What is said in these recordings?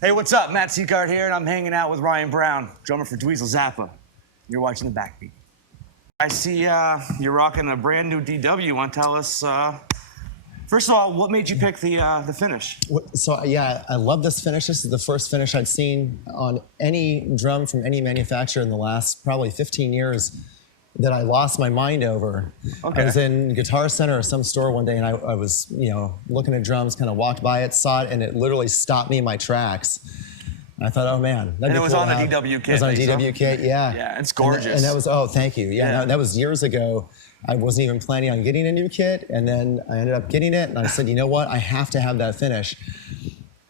Hey, what's up? Matt Sicard here, and I'm hanging out with Ryan Brown, drummer for Dweezil Zappa. You're watching the Backbeat. I see you're rocking a brand new DW. Want to tell us, first of all, what made you pick the finish? So yeah, I love this finish. This is the first finish I'd seen on any drum from any manufacturer in the last probably 15 years that I lost my mind over. Okay. I was in Guitar Center or some store one day, and I was, looking at drums, kind of walked by it, saw it, and it literally stopped me in my tracks. And I thought, oh man, that'd be cool. And it was on a DW kit. It was on a DW kit, yeah. Yeah, it's gorgeous. And that was, oh, thank you. Yeah, that was years ago. I wasn't even planning on getting a new kit, and then I ended up getting it, and I said, you know what, I have to have that finish.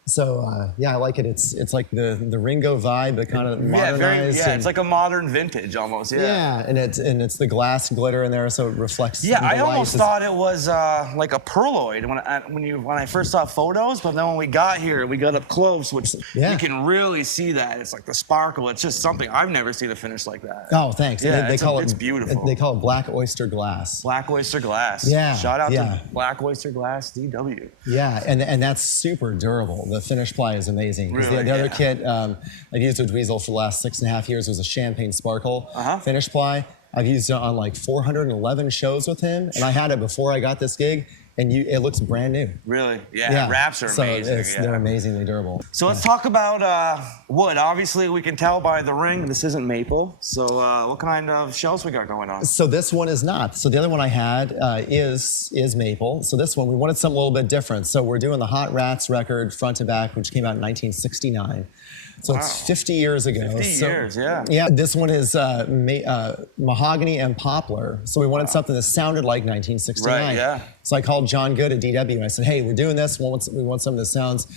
So yeah, I like it. It's like the Ringo vibe, but kind of modernized. It's like a modern vintage almost. Yeah. Yeah, and it's the glass glitter in there, so it reflects. Yeah, I almost thought it was like a perloid when I first saw photos, but then when we got here, we got up close, which you can really see that. It's like the sparkle. It's just something I've never seen a finish like that. Oh, thanks. Yeah, it's beautiful. They call it black oyster glass. Black oyster glass. Yeah. Shout out to Black Oyster Glass DW. Yeah, and that's super durable. The finish ply is amazing. Really? The other kit I've used with Dweezil for the last 6.5 years was a champagne sparkle finish ply. I've used it on like 411 shows with him, and I had it before I got this gig, and it looks brand new. Really? Yeah. Wraps are amazing. So they're amazingly durable. So let's talk about wood. Obviously, we can tell by the ring this isn't maple. So what kind of shells we got going on? So this one is not. So the other one I had is maple. So this one, we wanted something a little bit different. So we're doing the Hot Rats record front to back, which came out in 1969. So it's 50 years ago. 50 years, yeah. Yeah, this one is mahogany and poplar. So we wanted something that sounded like 1969. Right, yeah. So I called John Good at DW and I said, hey, we're doing this. We want something that sounds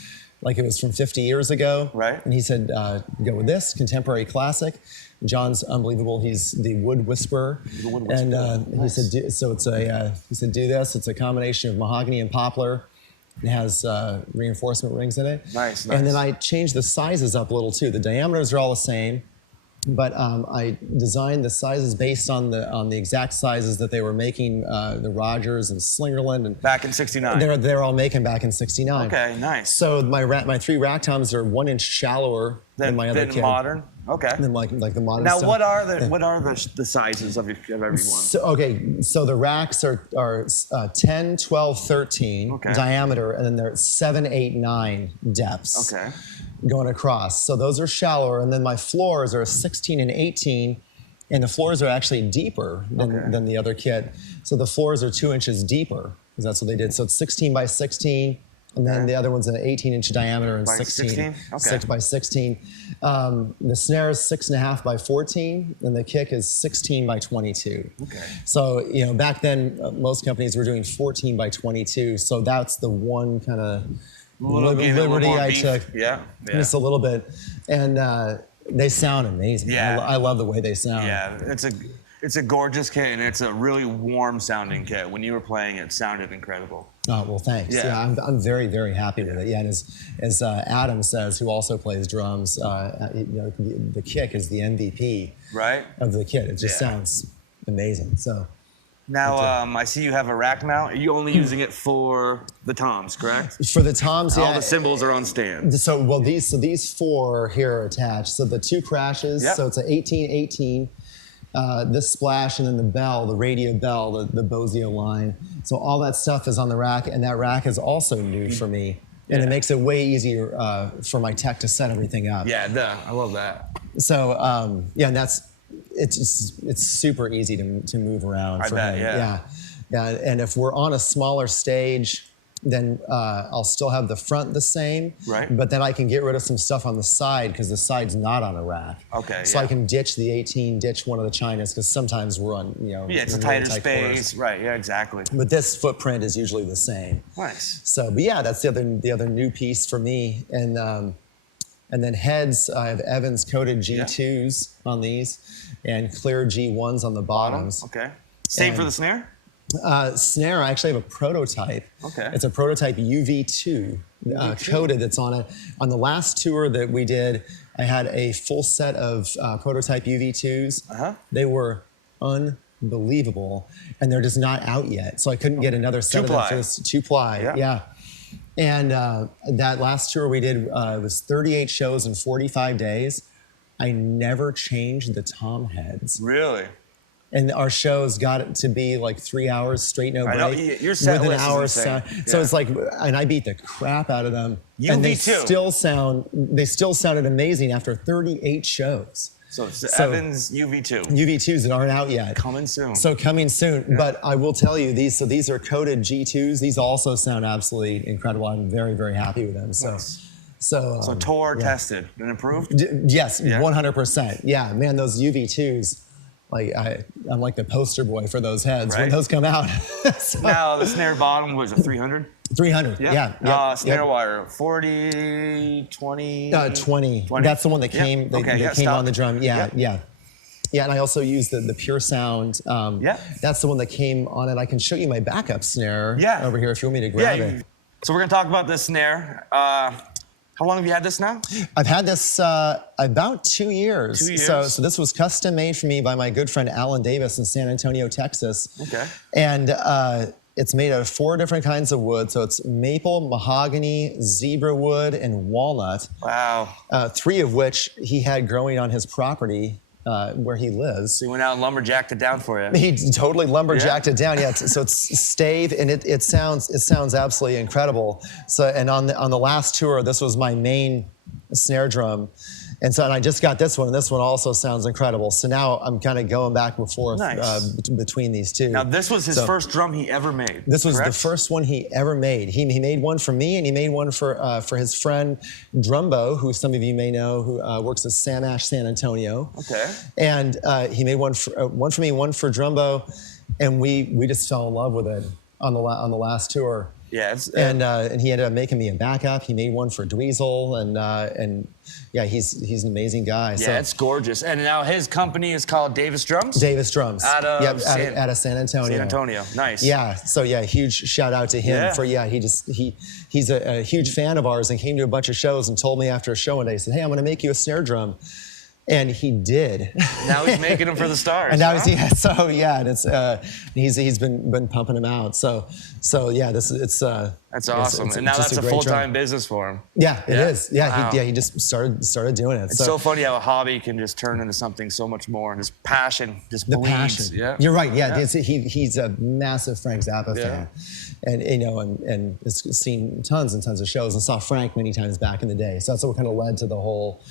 like it was from 50 years ago. Right. And he said, go with this, contemporary classic. John's unbelievable. He's the wood whisperer. The wood whisperer. And nice. he said, he said, do this. It's a combination of mahogany and poplar. It has reinforcement rings in it. Nice. And then I changed the sizes up a little too. The diameters are all the same, but I designed the sizes based on the exact sizes that they were making the Rogers and Slingerland and back in '69. They're all making back in '69. Okay, nice. So my 3 rack toms are 1 inch shallower than my other kit. Modern. Okay. Than like the modern now, stuff. what are the sizes of every one? So the racks are 10, 12, 13 diameter, and then they're 7, 8, 9 depths. Okay. Going across. So those are shallower, and then my floors are 16 and 18, and the floors are actually deeper than the other kit. So the floors are 2 inches deeper, because that's what they did. So it's 16 by 16, and then the other one's an 18-inch diameter and 6 by 16. The snare is 6.5 by 14, and the kick is 16 by 22. Okay. So back then most companies were doing 14 by 22. So that's the one kind of liberty I took. Yeah. Just a little bit, and they sound amazing. Yeah. I love the way they sound. Yeah, it's a gorgeous kit, and it's a really warm sounding kit. When you were playing it sounded incredible. Oh, well, thanks. Yeah, I'm very, very happy with it. Yeah, and as Adam says, who also plays drums, the kick is the MVP of the kit. It just sounds amazing. So. Now, I see you have a rack mount. Are you only using it for the toms, correct? For the toms, yeah. All the cymbals are on stands. So, these 4 here are attached. So the 2 crashes, so it's an 18-18. This splash, and then the bell, the radio bell, the Bosio line. So all that stuff is on the rack, and that rack is also new for me. And it makes it way easier for my tech to set everything up. Yeah, I love that. So, and it's super easy to move around for bet, him. Yeah, and if we're on a smaller stage, then I'll still have the front the same, but then I can get rid of some stuff on the side because the side's not on a rack. Okay. So I can ditch the 18, ditch one of the Chinas, because sometimes we're on, it's a tighter space. Right. Yeah. Exactly. But this footprint is usually the same. Nice. So, but yeah, that's the other new piece for me, and then heads, I have Evans coated G2s on these, and clear G1s on the bottoms. Okay. Same for the snare? Snare, I actually have a prototype. Okay. It's a prototype UV2 coated that's on it. On the last tour that we did, I had a full set of prototype UV2s. They were unbelievable, and they're just not out yet. So I couldn't get another set of them for this 2-ply. Yeah. And that last tour we did was 38 shows in 45 days. I never changed the tom heads. Really? And our shows got it to be like 3 hours straight, no break. I know, your set with list an hour is insane. sound. So it's like, and I beat the crap out of them. And they still sounded amazing after 38 shows. So it's Evans UV2. UV2s that aren't out yet. Coming soon. So coming soon. Yeah. But I will tell you, these are coated G2s. These also sound absolutely incredible. I'm very, very happy with them. So. Nice. So Tor tested and improved? Yes, 100%. Yeah, man, those UV2s, like I'm like the poster boy for those heads when those come out. So, now the snare bottom was a 300? 300, yeah. Snare wire, 40, 20? 20. That's the one that came, came on the drum. Yeah. Yeah, and I also use the Pure Sound. That's the one that came on it. I can show you my backup snare over here if you want me to grab it. So we're gonna talk about this snare. How long have you had this now? I've had this about 2 years. 2 years. So this was custom made for me by my good friend Alan Davis in San Antonio, Texas. Okay. And it's made out of 4 different kinds of wood. So it's maple, mahogany, zebra wood, and walnut. Wow. 3 of which he had growing on his property where he lives. So he went out and lumberjacked it down for you. He totally lumberjacked it down. Yeah. So it's stave, and it sounds absolutely incredible. So and on the last tour, this was my main snare drum. And I just got this one, and this one also sounds incredible. So now I'm kind of going back and forth between these two. Now this was his first drum he ever made. This was the first one he ever made. He made one for me, and he made one for his friend Drumbo, who some of you may know, who works at Sam Ash San Antonio. Okay. And he made one for me, one for Drumbo, and we just fell in love with it on the last tour. Yeah, and he ended up making me a backup. He made one for Dweezil, and yeah, he's an amazing guy. Yeah, it's gorgeous. And now his company is called Davis Drums? Davis Drums. Out of San Antonio. San Antonio, nice. Yeah, so yeah, huge shout out to him for he's a huge fan of ours and came to a bunch of shows and told me after a show one day, he said, hey, I'm gonna make you a snare drum. And he did. Now he's making them for the stars. And now and it's he's been pumping them out. So yeah, that's awesome. And now that's a full-time business for him. Yeah, it is. Yeah, he just started doing it. It's so funny how a hobby can just turn into something so much more, and his passion just bleeds. Passion. Yeah, you're right. Yeah, he's a massive Frank Zappa fan, and and has seen tons and tons of shows and saw Frank many times back in the day. So that's what kind of led to the whole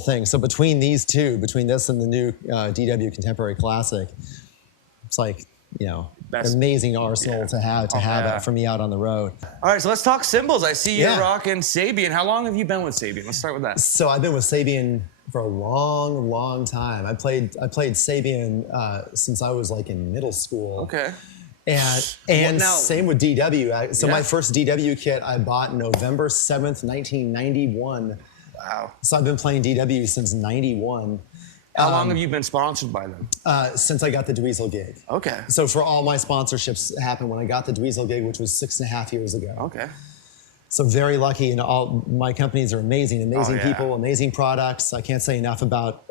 thing. So between these two, between this and the new DW Contemporary Classic, it's like, amazing arsenal to have it for me out on the road. All right, so let's talk cymbals. I see you're rocking Sabian. How long have you been with Sabian? Let's start with that. So I've been with Sabian for a long, long time. I played Sabian since I was like in middle school. Okay. And same with DW. So my first DW kit I bought November 7th, 1991. Wow. So I've been playing DW since 91. How long have you been sponsored by them? Since I got the Dweezil gig. Okay. So for all my sponsorships happened when I got the Dweezil gig, which was 6.5 years ago. Okay. So very lucky, and all my companies are amazing people, amazing products. I can't say enough about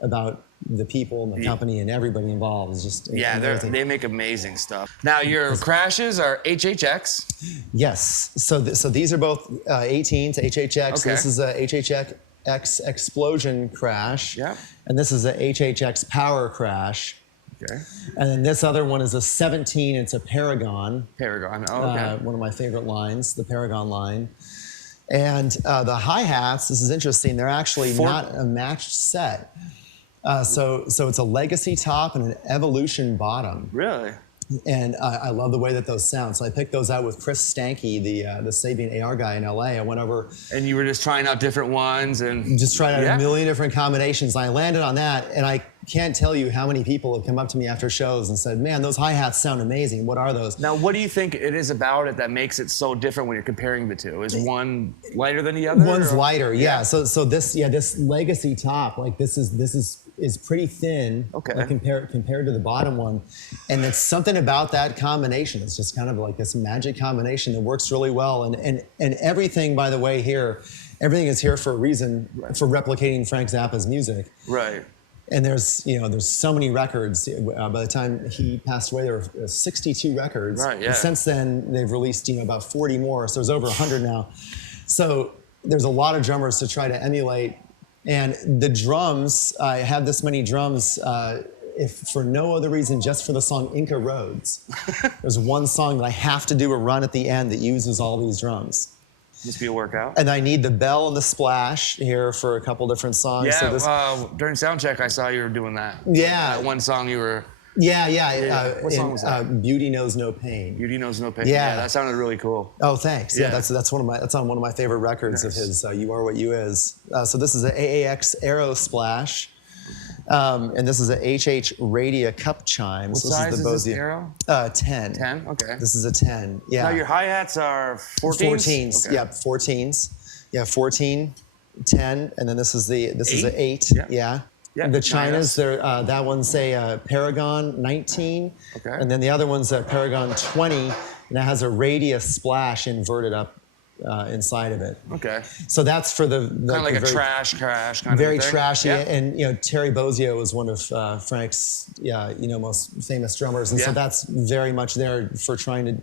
the people and the company and everybody involved. It's just they make amazing stuff. Now your crashes are HHX. Yes. So these are both 18s HHX. Okay. This is a HHX Explosion crash. Yeah. And this is a HHX Power crash. Okay. And then this other one is a 17. It's a Paragon. Paragon. Oh, okay. One of my favorite lines, the Paragon line. And the hi-hats, this is interesting, they're actually not a matched set. So it's a Legacy top and an Evolution bottom. Really? And I love the way that those sound. So I picked those out with Chris Stanky, the Sabian AR guy in LA. I went over. And you were just trying out different ones and. Just trying out a million different combinations. I landed on that, and I can't tell you how many people have come up to me after shows and said, man, those hi-hats sound amazing. What are those? Now, what do you think it is about it that makes it so different when you're comparing the two? Is one lighter than the other? One's lighter, yeah. So this Legacy top, like this is pretty thin compared to the bottom one. And it's something about that combination. It's just kind of like this magic combination that works really well. And everything, by the way, everything is here for a reason, for replicating Frank Zappa's music. Right. And there's so many records. By the time he passed away, there were 62 records. Right, yeah. And since then, they've released about 40 more. So there's over 100 now. So there's a lot of drummers to try to emulate. And the drums, I have this many drums, if for no other reason, just for the song Inca Roads. There's one song that I have to do a run at the end that uses all these drums. Must be a workout. And I need the bell and the splash here for a couple different songs. Yeah, so during sound check, I saw you were doing that. Yeah. That one song you were... Yeah. What song was that? Beauty Knows No Pain. Beauty Knows No Pain. Yeah. That sounded really cool. Oh, thanks. Yeah, Yeah. that's on one of my favorite records of his. You Are What You Is. So this is an AAX Aero Splash, and this is a HH Radia Cup Chime. What so size is the is this Bosio. Aero? 10. 10? Okay. This is a 10. Yeah. Now your hi-hats are 14s? 14s. Okay. Yeah, 14s. Yeah, 14, 10, and then this is an 8. Yeah. Yeah, The nice. Chinas, that one's a Paragon 19, Okay. and then the other one's a Paragon 20, and that has a radius splash inverted up inside of it. Okay. So that's for the Kind of like a trash crash kind very of thing. trashy. Yeah. And Terry Bozzio was one of Frank's most famous drummers, and so Yeah. that's very much there for trying to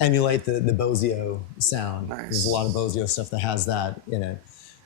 emulate the Bozzio sound. Nice. There's a lot of Bozzio stuff that has that in it.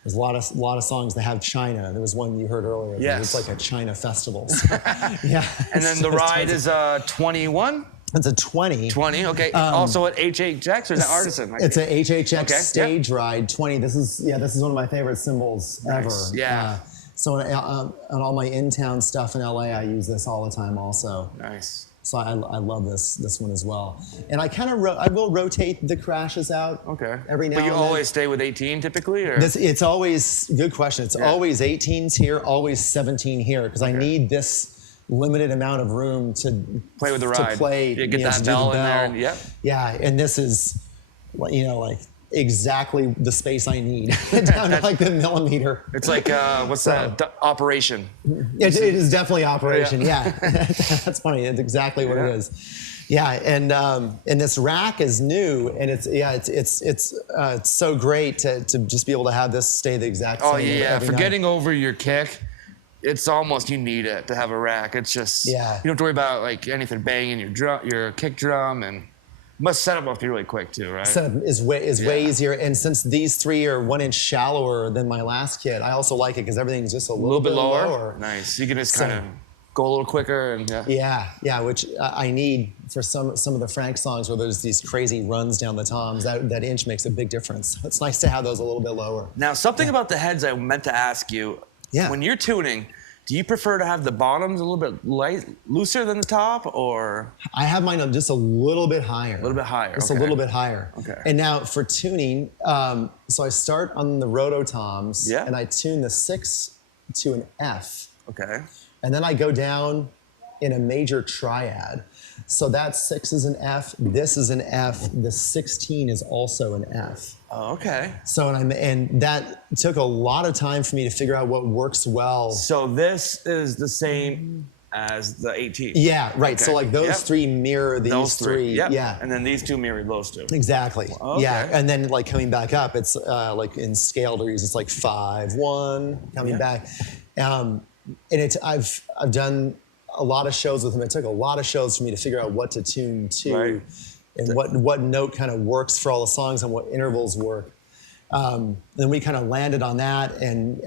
There's a lot of songs that have China. There was one you heard earlier. Yes. It's like a China festival. So, yeah. And then the ride is 21? It's a 20. 20, okay. Also at HHX or is that Artisan? It's a HHX Okay, stage ride 20. This is one of my favorite cymbals ever. Yeah. So on all my in-town stuff in LA, I use this all the time also. Nice. So I love this one as well. And I kind of I will rotate the crashes out. Okay. Every now But you and then. always stay with 18 typically, or? It's always good question. It's Yeah. always 18s here, always 17 here because I need this limited amount of room to Play with the to ride. play. Yeah, get to that do the bell in there. And, yep. Yeah, and this is, like exactly the space I need down to like the millimeter. It's like, what's that? Operation. It is definitely operation. Yeah, that's funny. It's exactly what it is. Yeah, and this rack is new, and it's so great to just be able to have this stay the exact same. Oh yeah, every for night. getting over your kick, it's almost you need it to have a rack. It's just you don't have to worry about like anything banging your kick drum, and setup must be really quick too, right? Setup is way easier, and since these three are 1 inch shallower than my last kit, I also like it because everything's just a little bit lower. Nice. You can just kind of go a little quicker and yeah, which I need for some of the Frank songs where there's these crazy runs down the toms. That inch makes a big difference. It's nice to have those a little bit lower. Now, something about the heads I meant to ask you. Yeah. When you're tuning, do you prefer to have the bottoms a little bit looser than the top, or? I have mine just a little bit higher. A little bit higher. Just okay. a little bit higher. Okay. And now for tuning, so I start on the rototoms, and I tune the 6 to an F. Okay. And then I go down in a major triad. So that 6 is an F, this is an F, the 16 is also an F. Oh, okay. So and that took a lot of time for me to figure out what works well. So this is the same as the 18. Yeah, right. Okay. So like those three mirror these three. Yep. Yeah. And then these two mirror those two. Exactly. Okay. Yeah. And then like coming back up, it's like in scaled degrees, it's like 5, 1, coming back. And I've done a lot of shows with him. It took a lot of shows for me to figure out what to tune to. Right. And what note kind of works for all the songs and what intervals work. Then we kind of landed on that, and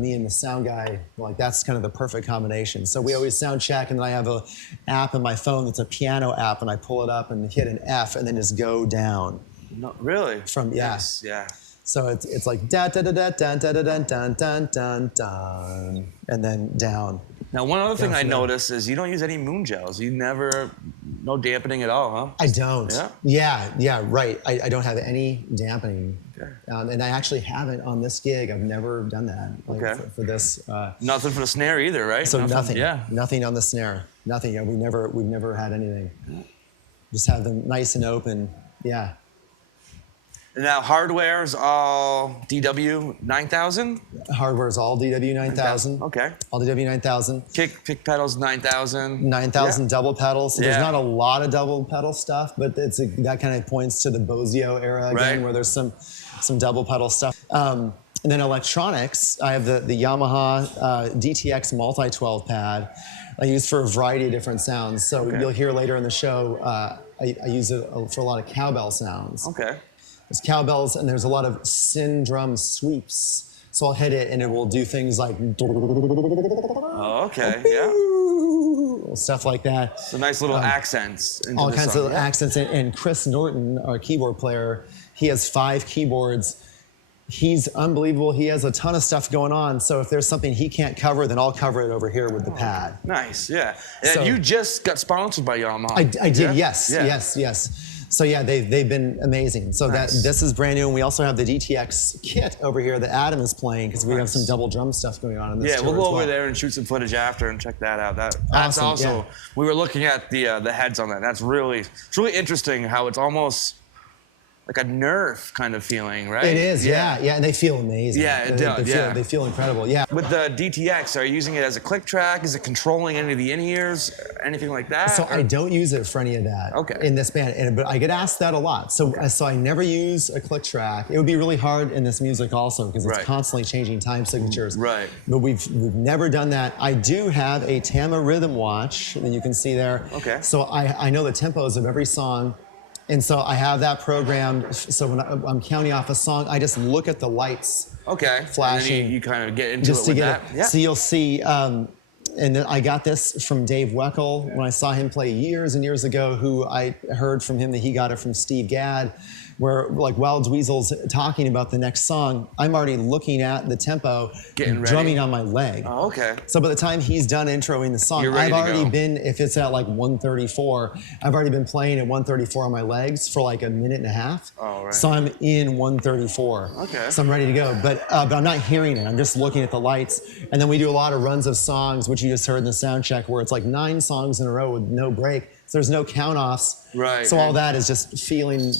me and the sound guy, like that's kind of the perfect combination. So we always sound check, and then I have a app on my phone that's a piano app, and I pull it up and hit an F, and then just go down. No, really? From Yes. Yeah. So it's like da da da da dun da da dun dun dun dun dun, and then down. Now, one other thing I from there. noticed is you don't use any moon gels. No dampening at all, huh? I don't. Yeah, right. I don't have any dampening. Okay. And I actually haven't on this gig. I've never done that for this. Nothing for the snare either, right? So nothing. Yeah. Nothing on the snare. Nothing. Yeah, we've never had anything. Just have them nice and open. Yeah. Now, hardware's all DW 9000? Hardware is all DW 9000. Okay. All DW 9000. Pick pedals 9000. 9,000 double pedals. So Yeah. there's not a lot of double pedal stuff, but that kind of points to the Bozzio era again, Right. where there's some double pedal stuff. And then electronics, I have the Yamaha DTX multi-12 pad I use for a variety of different sounds. So you'll hear later in the show, I use it for a lot of cowbell sounds. Okay. There's cowbells and there's a lot of sin drum sweeps. So I'll hit it and it will do things like Oh, okay, yeah. stuff like that. So nice little accents. Into All the kinds song. of accents. And Chris Norton, our keyboard player, he has 5 keyboards. He's unbelievable. He has a ton of stuff going on. So if there's something he can't cover, then I'll cover it over here with the pad. Nice, yeah. And So- you just got sponsored by Yamaha. I did, yeah? yes, Yeah. yes. So yeah, they've been amazing. So Nice. this is brand new, and we also have the DTX kit over here that Adam is playing because we have some double drum stuff going on in this Yeah, tour we'll go as over well. there and shoot some footage after and check that out. That's Awesome, also, yeah. we were looking at the heads on that. It's really interesting how it's almost like a Nerf kind of feeling, right? It is, yeah, and they feel amazing. Yeah, it They- does, they feel, yeah. They feel incredible, yeah. With the DTX, are you using it as a click track? Is it controlling any of the in-ears? Anything like that? So Or- I don't use it for any of that Okay. in this band, but I get asked that a lot. So I never use a click track. It would be really hard in this music also because it's Right. constantly changing time signatures. Right. But we've never done that. I do have a Tama rhythm watch that you can see there. Okay. So I know the tempos of every song. And so I have that programmed. So when I'm counting off a song, I just look at the lights. Okay. Flashing. And then you kind of get into Just it to with get that. it. Yeah. So you'll see, and then I got this from Dave Weckl when I saw him play years and years ago, who I heard from him that he got it from Steve Gadd, where like while Dweezil's talking about the next song, I'm already looking at the tempo, Getting ready. drumming on my leg. Oh, okay. So by the time he's done introing the song, You're ready I've to already go. been, if it's at like 134, I've already been playing at 134 on my legs for like a minute and a half. Oh, right. So I'm in 134. Okay. So I'm ready to go, but I'm not hearing it. I'm just looking at the lights. And then we do a lot of runs of songs, which you just heard in the sound check, where it's like 9 songs in a row with no break. So there's no count offs. Right. So all that is just feeling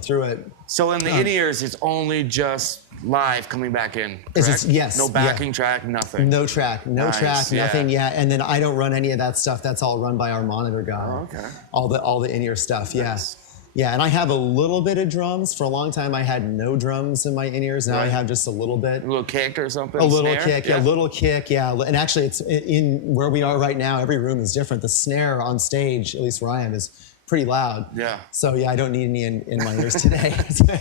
through it. So in the in-ears, it's only just live coming back in, It's correct? just- yes, No yeah. backing track, nothing. No track, Nice, yeah. nothing. Yeah, and then I don't run any of that stuff. That's all run by our monitor guy. Oh, okay. All the in-ear stuff. Yeah. Nice. Yeah, and I have a little bit of drums. For a long time, I had no drums in my in-ears. Now I Right. have just a little bit. A little kick or something? A little snare? kick, yeah, a little kick, yeah. And actually, it's in where we are right now. Every room is different. The snare on stage, at least where I am, is pretty loud. Yeah. So yeah, I don't need any in my ears today.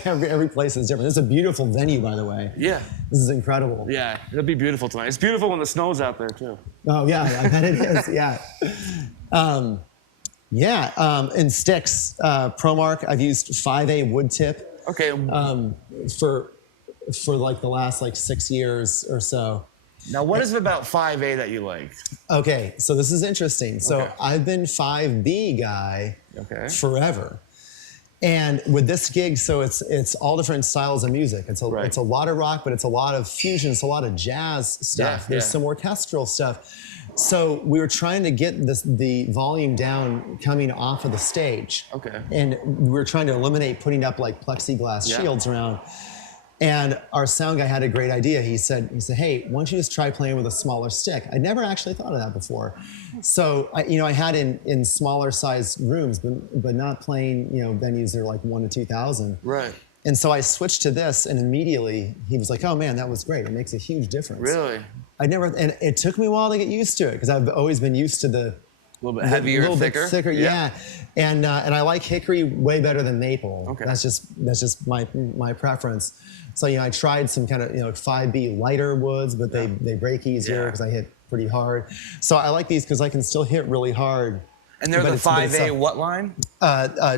every place is different. This is a beautiful venue, by the way. Yeah. This is incredible. Yeah, it'll be beautiful tonight. It's beautiful when the snow's out there, too. Oh yeah, I bet it is. Yeah. And sticks, ProMark. I've used 5A wood tip Okay, for like the last like 6 years or so. now what is it about 5A that you like? Okay, so this is interesting. So Okay. I've been 5B guy Okay. forever. And with this gig, so it's all different styles of music. It's Right. a lot of rock, but it's a lot of fusion. It's a lot of jazz stuff. Yeah, There's yeah. some orchestral stuff. So we were trying to get the volume down coming off of the stage. Okay. And we were trying to eliminate putting up like plexiglass Yeah. shields around. And our sound guy had a great idea. He said, hey, why don't you just try playing with a smaller stick? I never actually thought of that before. So I had in smaller sized rooms, but not playing venues that are like 1 to 2,000. Right. And so I switched to this, and immediately he was like, oh man, that was great. It makes a huge difference. Really? And it took me a while to get used to it because I've always been used to the A little bit heavier, a little thicker? bit thicker, yeah. And I like hickory way better than maple. Okay. That's just my preference. So I tried some kind of 5B lighter woods, but they break easier Yeah. because I hit pretty hard. So I like these because I can still hit really hard. And they're But the it's 5A what line?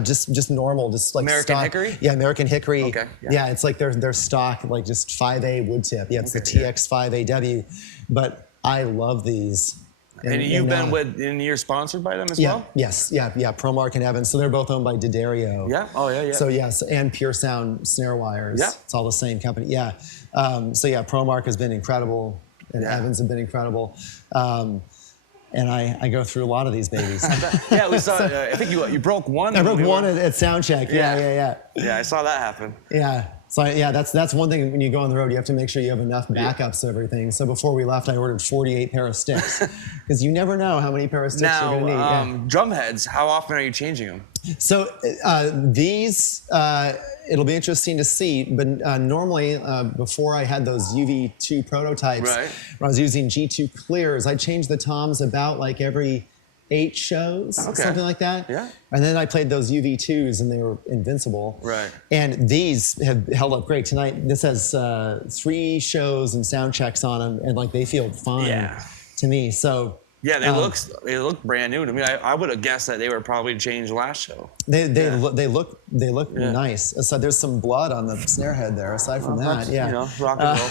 Just normal, just like American stock. hickory? Yeah, American hickory. Okay, yeah. Yeah, it's like their stock, like just 5A wood tip. Yeah, it's Okay, the TX5AW. But I love these. And you've been you're sponsored by them as Yeah, well? yes, yeah, ProMark and Evans. So they're both owned by D'Addario. Yeah? Oh, yeah. So yes, and Pure Sound snare wires. Yeah. It's all the same company. Yeah. So yeah, ProMark has been incredible, and Yeah. Evans have been incredible. And I go through a lot of these babies. Yeah, we saw. I think you broke one. I broke when we one were- at Soundcheck. Yeah. Yeah, I saw that happen. Yeah. So yeah, that's one thing when you go on the road, you have to make sure you have enough backups of everything. So before we left, I ordered 48 pair of sticks because you never know how many pair of sticks you're Now, gonna need. Yeah. drum heads. How often are you changing them? So these, it'll be interesting to see, but normally before I had those UV2 prototypes, Right. when I was using G2 clears, I changed the toms about like every 8 shows, something like that. Yeah. And then I played those UV2s and they were invincible. Right. And these have held up great. Tonight, this has 3 shows and sound checks on them, and like they feel fine to me. So. Yeah, they look brand new to me. I would have guessed that they were probably changed last show. They look nice. So there's some blood on the snare head there. Aside from that, You know, rock and roll.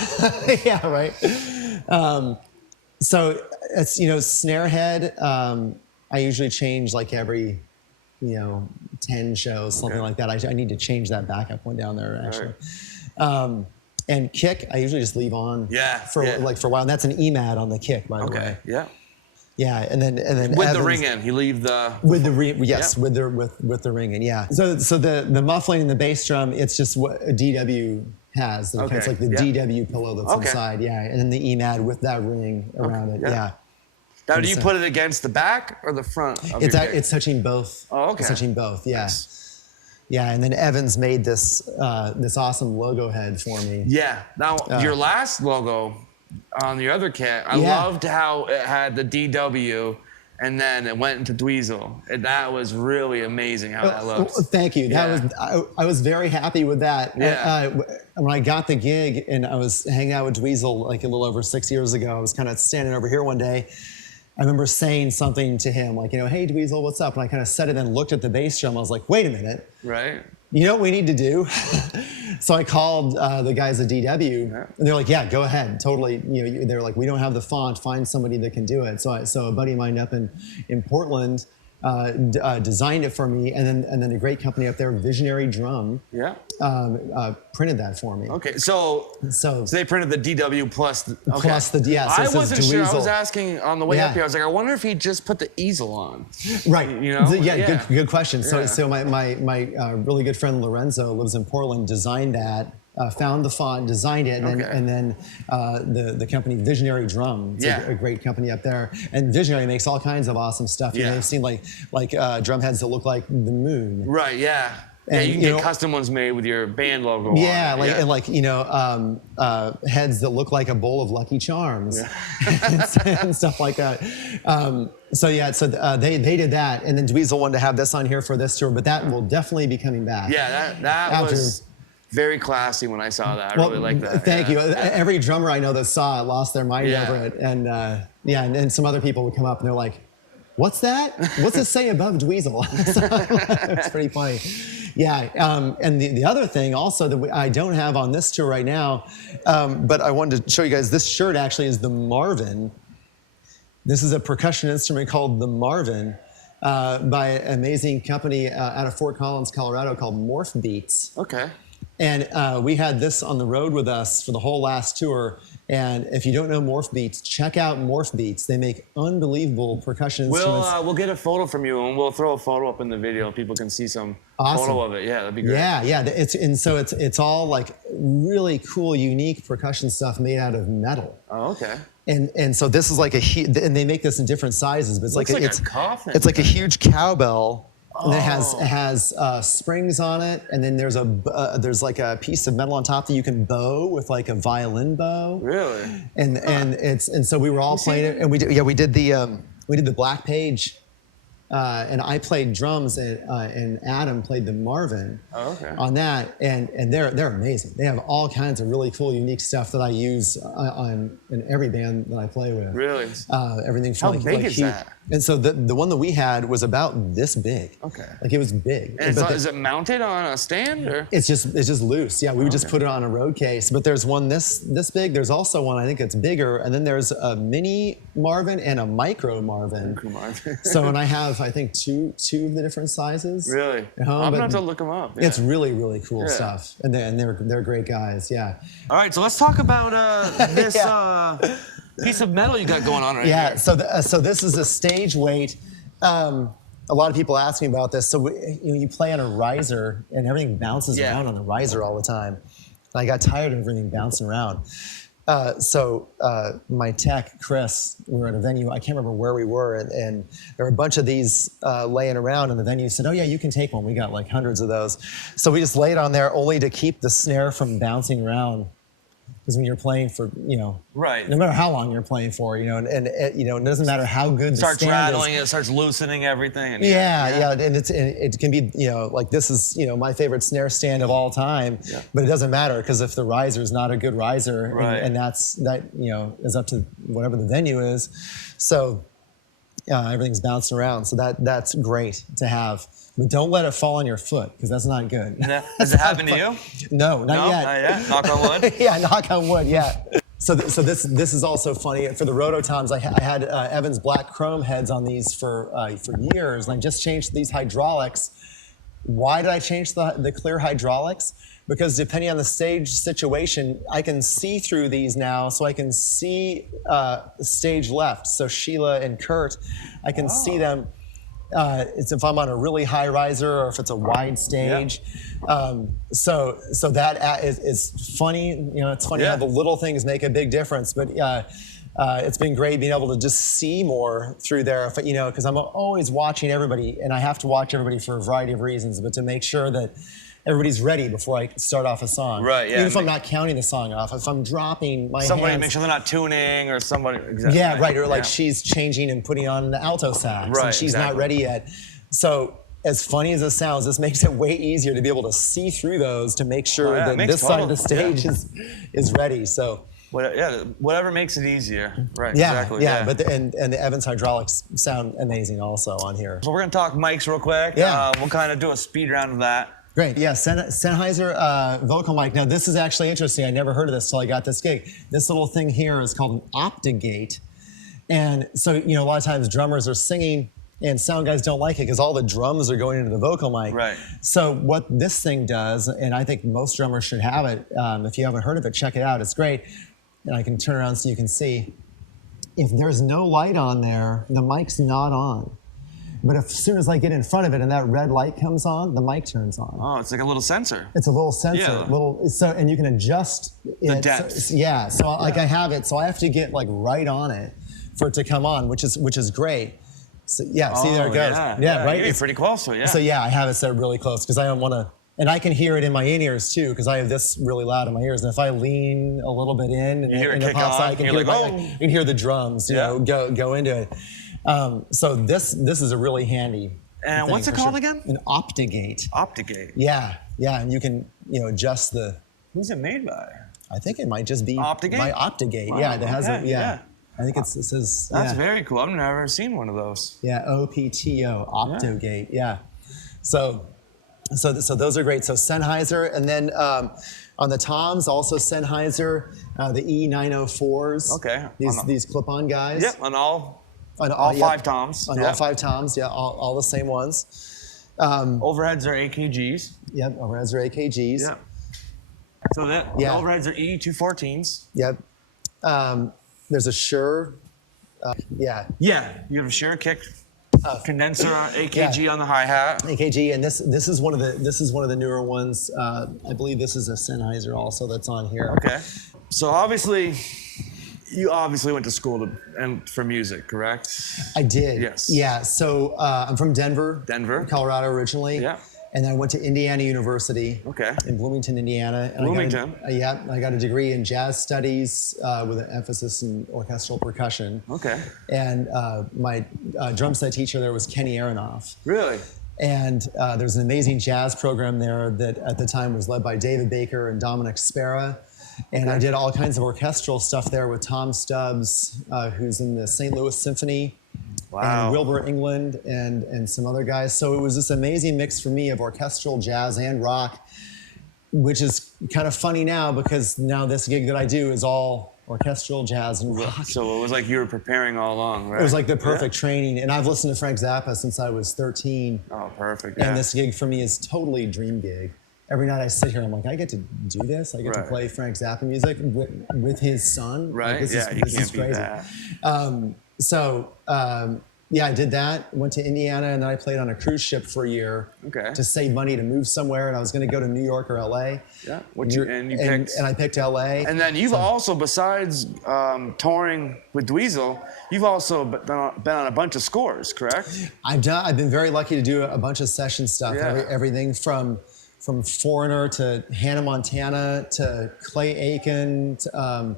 yeah, right. So it's snare head. I usually change like every 10 shows, something like that. I need to change that backup one down there actually. Right. And kick, I usually just leave on. For a while. And that's an EMAD on the kick, by the way. Yeah. Yeah, and then with Evans, the ring in, you leave the with the ring, yes, with the ring in, yeah. So the muffling and the bass drum, it's just what a DW has. It's like the DW pillow that's inside, and then the EMAD with that ring around it, yeah. Now, do you put it against the back or the front of your kick? It's touching both. Oh, okay. It's touching both, yeah. Nice. Yeah, and then Evans made this this awesome logo head for me. Yeah. Now, your last logo on the other kit, I loved how it had the DW and then it went into Dweezil. And that was really amazing how that looks. Thank you. I was very happy with that. Yeah. When I got the gig and I was hanging out with Dweezil like a little over 6 years ago, I was kind of standing over here one day. I remember saying something to him like, hey, Dweezil, what's up? And I kind of said it and looked at the bass drum. I was like, wait a minute. Right. You know what we need to do? So I called the guys at DW, and they're like, "Yeah, go ahead, totally." They're like, "We don't have the font. Find somebody that can do it." So a buddy of mine up in Portland designed it for me, and then a great company up there, Visionary Drum, printed that for me. Okay, so they printed the DW plus the So I wasn't sure. I was asking on the way up here. I was like, I wonder if he just put the easel on. Right. Good question. So my really good friend Lorenzo lives in Portland. Designed that. Found the font, designed it, and then the company Visionary Drum, a great company up there, and Visionary makes all kinds of awesome stuff. They've seen like drum heads that look like the moon. Right. Yeah. And you can get custom ones made with your band logo. And heads that look like a bowl of Lucky Charms, and stuff like that. They did that, and then Dweezil wanted to have this on here for this tour, but that will definitely be coming back. Yeah, that was very classy when I saw that. I really like that. Thank you. Every drummer I know that saw it lost their mind over it, and some other people would come up and they're like, "What's that? What's it say above Dweezil?" It's pretty funny. Yeah, and the other thing also that I don't have on this tour right now, but I wanted to show you guys, this shirt actually is the Marvin. This is a percussion instrument called the Marvin by an amazing company out of Fort Collins, Colorado called Morfbeats. Okay. And we had this on the road with us for the whole last tour. And if you don't know Morfbeats, check out Morfbeats. They make unbelievable percussion instruments. We'll get a photo from you, and we'll throw a photo up in the video. People can see some photo of it. Yeah, that'd be great. Yeah. It's all like really cool, unique percussion stuff made out of metal. Oh, okay. And so this is like and they make this in different sizes, but it's like a coffin. It's like a huge cowbell. And it has springs on it, and then there's like a piece of metal on top that you can bow with like a violin bow. Really? And so we were all playing it, and we did the Black Page, and I played drums, and Adam played the Marvin on that, and they're amazing. They have all kinds of really cool, unique stuff that I use in every band that I play with. Really? Everything from how big is that? And so the one that we had was about this big. Okay. Like it was big. And is it mounted on a stand or? It's just loose. Yeah, we would just put it on a road case. But there's one this big. There's also one I think it's bigger. And then there's a mini Marvin and a micro Marvin. So and I have I think two of the different sizes. Really? At home, I'm gonna have to look them up. Yeah. It's really cool stuff. And they're great guys. Yeah. All right, so let's talk about this. Piece of metal you got going on right here. Yeah, so this is a stage weight. A lot of people ask me about this. So you play on a riser and everything bounces around on the riser all the time. And I got tired of everything bouncing around. My tech, Chris, we were at a venue, I can't remember where we were, and there were a bunch of these laying around, and the venue said, oh yeah, you can take one. We got like hundreds of those. So we just laid on there only to keep the snare from bouncing around. Because when you're playing for, right, no matter how long you're playing for, and it doesn't matter how good the starts stand rattling, is. it starts loosening everything. And yeah, and it can be, like this is, my favorite snare stand of all time, but it doesn't matter because if the riser is not a good riser, and that is up to whatever the venue is, so everything's bouncing around, so that's great to have. But don't let it fall on your foot, because that's not good. Has it happened to you? No, not yet. Not yet. Knock on wood. Yeah, knock on wood. Yeah. So this is also funny for the Rototoms. I had Evans black chrome heads on these for years, and I just changed these hydraulics. Why did I change the clear hydraulics? Because depending on the stage situation, I can see through these now, so I can see stage left. So Sheila and Kurt, I can see them. It's if I'm on a really high riser or if it's a wide stage. So that is funny. It's funny how the little things make a big difference. But it's been great being able to just see more through there. Because I'm always watching everybody, and I have to watch everybody for a variety of reasons. But to make sure that everybody's ready before I start off a song. Right, yeah. Even if I'm not counting the song off, if I'm dropping my hands. Make sure they're not tuning or somebody. Exactly. Yeah, right. Or like she's changing and putting on the alto sax, and she's not ready yet. So as funny as it sounds, this makes it way easier to be able to see through those to make sure that this side of the stage is ready. So. Whatever makes it easier. Right, yeah, exactly. Yeah, but and the Evans hydraulics sound amazing also on here. So we're gonna talk mics real quick. Yeah. We'll kind of do a speed round of that. Great, yeah, Sennheiser vocal mic. Now this is actually interesting. I never heard of this till I got this gig. This little thing here is called an Optigate. And so, a lot of times drummers are singing and sound guys don't like it because all the drums are going into the vocal mic. Right. So what this thing does, and I think most drummers should have it, if you haven't heard of it, check it out, it's great. And I can turn around so you can see. If there's no light on there, the mic's not on. But as soon as I get in front of it and that red light comes on, the mic turns on. Oh, it's like a little sensor. It's a little sensor, and you can adjust the depth. So I have it, so I have to get like right on it for it to come on, which is great. So see there it goes. Yeah, right. You're pretty close to it. Yeah. So I have it set really close because I don't want to. And I can hear it in my in-ears too, because I have this really loud in my ears. And if I lean a little bit in, and the pop side, I can hear the drums, go into it. So this is a really handy. And what's it called again? An Optigate. Optigate. Yeah, and you can adjust the. Who's it made by? I think it might just be Optigate. My Optigate. Wow, yeah, it has okay, yeah. I think it says. That's very cool. I've never seen one of those. Yeah, OPTO, Optogate. Yeah. So those are great. So Sennheiser, and then on the toms, also Sennheiser, the E904s. Okay. These clip-on guys. Yep, on all 5 toms. On all 5 toms, all the same ones. Overheads are AKGs. Yep, overheads are AKGs. Yep. So the overheads are E214s. Yep. There's a Shure. Yeah, you have a Shure kick. Condenser AKG on the hi-hat. AKG, and this is one of the newer ones. I believe this is a Sennheiser also that's on here. Okay. So you obviously went to school for music, correct? I did. Yes. Yeah. So I'm from Denver, Colorado originally. Yeah. And I went to Indiana University. Okay. In Bloomington, Indiana. And Bloomington. I got a degree in jazz studies with an emphasis in orchestral percussion. Okay. And my drum set teacher there was Kenny Aronoff. Really? And there's an amazing jazz program there that at the time was led by David Baker and Dominic Spera. And I did all kinds of orchestral stuff there with Tom Stubbs, who's in the St. Louis Symphony. Wow. And Wilbur England and some other guys. So it was this amazing mix for me of orchestral jazz and rock, which is kind of funny now because now this gig that I do is all orchestral jazz and rock. So it was like you were preparing all along, right? It was like the perfect training. And I've listened to Frank Zappa since I was 13. Oh, perfect. And this gig for me is totally a dream gig. Every night I sit here, I'm like, I get to do this. I get to play Frank Zappa music with his son. Right, Like, you can't beat crazy. that. Yeah, I did that. Went to Indiana, and then I played on a cruise ship for a year to save money to move somewhere. And I was going to go to New York or LA. Yeah. And I picked LA. And then you've also, besides touring with Dweezil, you've also been on a bunch of scores, correct? I've been very lucky to do a bunch of session stuff. Yeah. Everything from Foreigner to Hannah Montana to Clay Aiken. Some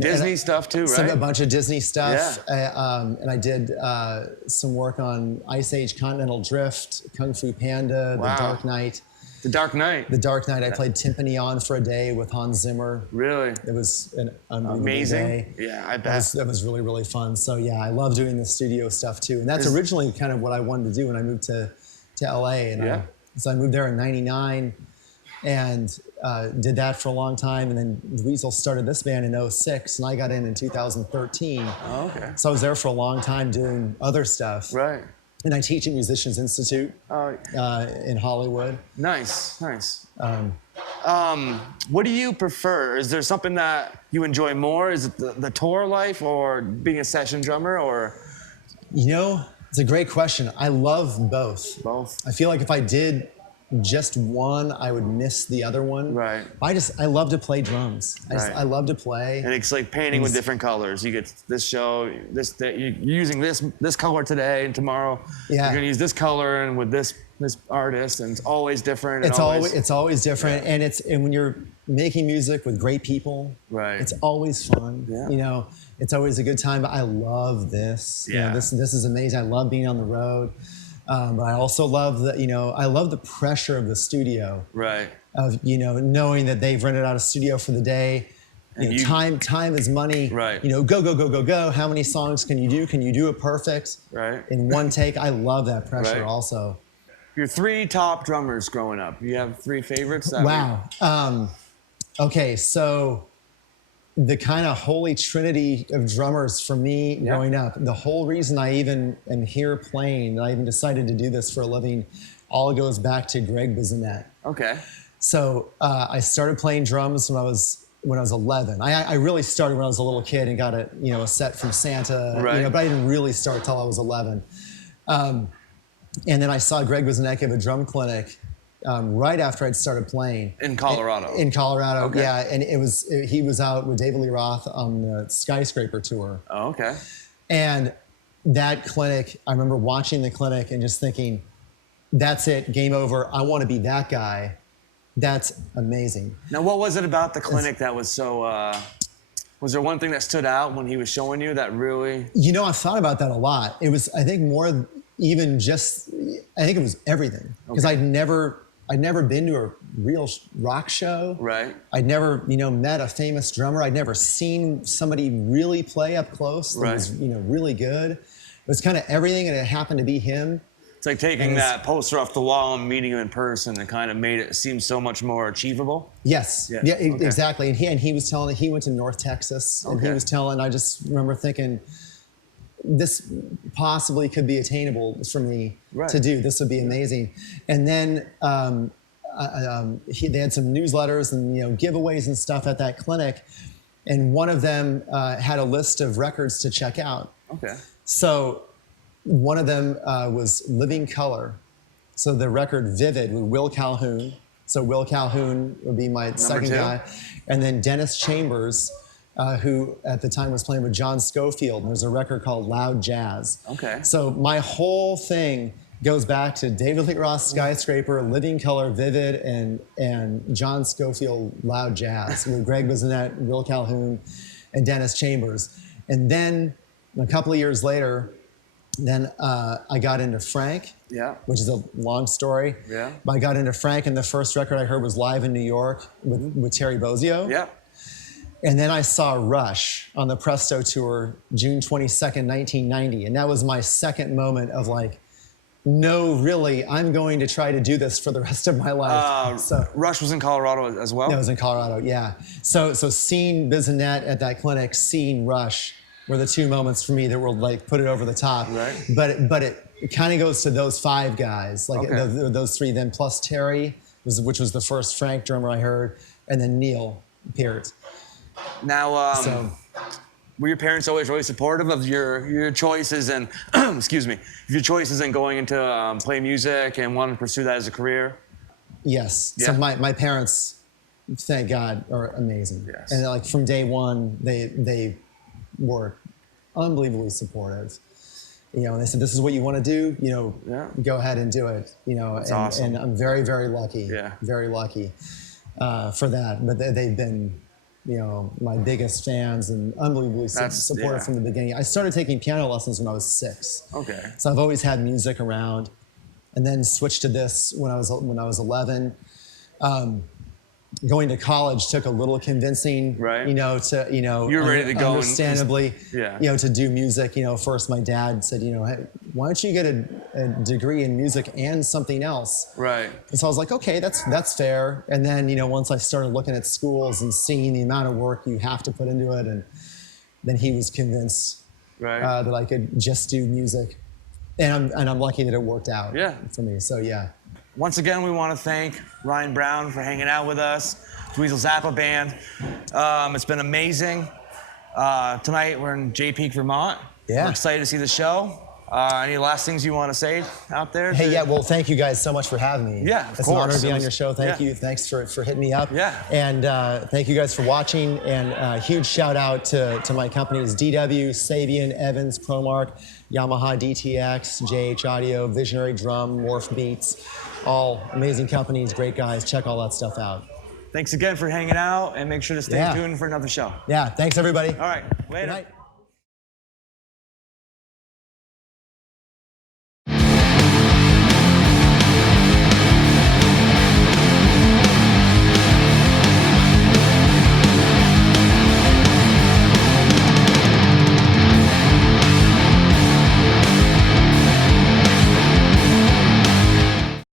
Disney stuff too, right? A bunch of Disney stuff. Yeah. And I did some work on Ice Age Continental Drift, Kung Fu Panda, Wow. The Dark Knight. The Dark Knight. The Dark Knight. I played timpani on for a day with Hans Zimmer. Really? It was an unbelievable Amazing. day. Yeah, I bet. That was really, really fun. So yeah, I love doing the studio stuff too. And that's originally kind of what I wanted to do when I moved to LA. And so I moved there in '99 and did that for a long time. And then Dweezil started this band in '06 and I got in 2013. Oh, okay. So I was there for a long time doing other stuff. Right. And I teach at Musicians Institute in Hollywood. Nice, nice. What do you prefer? Is there something that you enjoy more? Is it the tour life or being a session drummer or? You know, it's a great question. I love both. Both. I feel like if I did just one, I would miss the other one. Right. I love to play drums. I love to play. And it's like painting with different colors. You get this show, you're using this color today, and tomorrow you're gonna use this color and with this artist, and it's always different. It's always different, and when you're making music with great people, it's always fun. Yeah. You know, it's always a good time. But I love this. Yeah. You know, this is amazing. I love being on the road. But I also love I love the pressure of the studio. Right. Of, knowing that they've rented out a studio for the day. Time is money. Right. Go. How many songs can you do? Can you do it perfect? Right. In one take? I love that pressure also. Your 3 top drummers growing up. You have 3 favorites? Wow. Okay, so the kind of holy trinity of drummers for me growing up, the whole reason I even am here playing, I even decided to do this for a living, all goes back to Greg Bissonette. Okay. So I started playing drums when I was 11. I really started when I was a little kid and got a set from Santa, but I didn't really start till I was 11. And then I saw Greg Bissonette give a drum clinic right after I'd started playing. In Colorado? In Colorado, okay. Yeah. And he was out with David Lee Roth on the Skyscraper tour. Oh, okay. And that clinic, I remember watching the clinic and just thinking, that's it, game over. I want to be that guy. That's amazing. Now, what was it about the clinic that was so, was there one thing that stood out when he was showing you that really? I've thought about that a lot. It was, I think, more even just, I think it was everything. Because I'd never been to a real rock show. Right. I'd never, met a famous drummer. I'd never seen somebody really play up close that was, really good. It was kind of everything, and it happened to be him. It's like taking that poster off the wall and meeting him in person and kind of made it seem so much more achievable. Yes. Yeah, okay. Exactly. And he was telling, he went to North Texas, and he was telling, I just remember thinking, this possibly could be attainable for me to do. This would be amazing. And then they had some newsletters and giveaways and stuff at that clinic, and one of them had a list of records to check out. Okay. So one of them was Living Color. So the record Vivid with Will Calhoun. So Will Calhoun would be my second guy. And then Dennis Chambers, who at the time was playing with John Scofield. And there's a record called Loud Jazz. Okay. So my whole thing goes back to David Lee Roth, Skyscraper, Living Color, Vivid, and John Scofield, Loud Jazz, with Greg Bissonette, Will Calhoun, and Dennis Chambers. And then a couple of years later, I got into Frank, which is a long story. Yeah. But I got into Frank, and the first record I heard was Live in New York with Terry Bozzio. Yeah. And then I saw Rush on the Presto tour, June 22nd, 1990. And that was my second moment of like, no, really, I'm going to try to do this for the rest of my life. Rush was in Colorado as well? Yeah, it was in Colorado, yeah. So seeing Bissonette at that clinic, seeing Rush were the 2 moments for me that were like, put it over the top. Right. But it kind of goes to those 5 guys, like those 3, then plus Terry, which was the first Frank drummer I heard, and then Neil Peart. Now, Were your parents always really supportive of your choices and, excuse me, your choices in going into play music and wanting to pursue that as a career? Yes. Yeah. So my parents, thank God, are amazing. Yes. And like from day one, they were unbelievably supportive. You know, and they said, "This is what you want to do. You know, Yeah. go ahead and do it." You know, That's awesome. And I'm very, very lucky. Yeah. Very lucky for that. But they've been, you know, my biggest fans and unbelievably supportive yeah. from the beginning. I started taking piano lessons when I was 6. Okay. So I've always had music around, and then switched to this when I was 11. Going to college took a little convincing, Right. you know, to, you know, You were ready to go and- understandably, Yeah. you know, to do music. You know, first my dad said, you know, hey, why don't you get a degree in music and something else? Right. And so I was like, okay, that's fair. And then, you know, once I started looking at schools and seeing the amount of work you have to put into it, and then he was convinced Right. that I could just do music. And I'm lucky that it worked out Yeah. for me. So yeah. Once again, we want to thank Ryan Brown for hanging out with us, Dweezil Zappa Band. It's been amazing. Tonight we're in Jay Peak, Vermont. Yeah. We're excited to see the show. Any last things you want to say out there? Hey, yeah, well, thank you guys so much for having me. Yeah, of It's an honor course. to be It on was- your show. Thank yeah. you. Thanks for hitting me up. Yeah. And thank you guys for watching. And huge shout out to my companies, DW, Sabian, Evans, Promark, Yamaha DTX, JH Audio, Visionary Drum, Morfbeats. All amazing companies, great guys. Check all that stuff out. Thanks again for hanging out, and make sure to stay Yeah. tuned for another show. Yeah, thanks everybody. All right, later. Good night.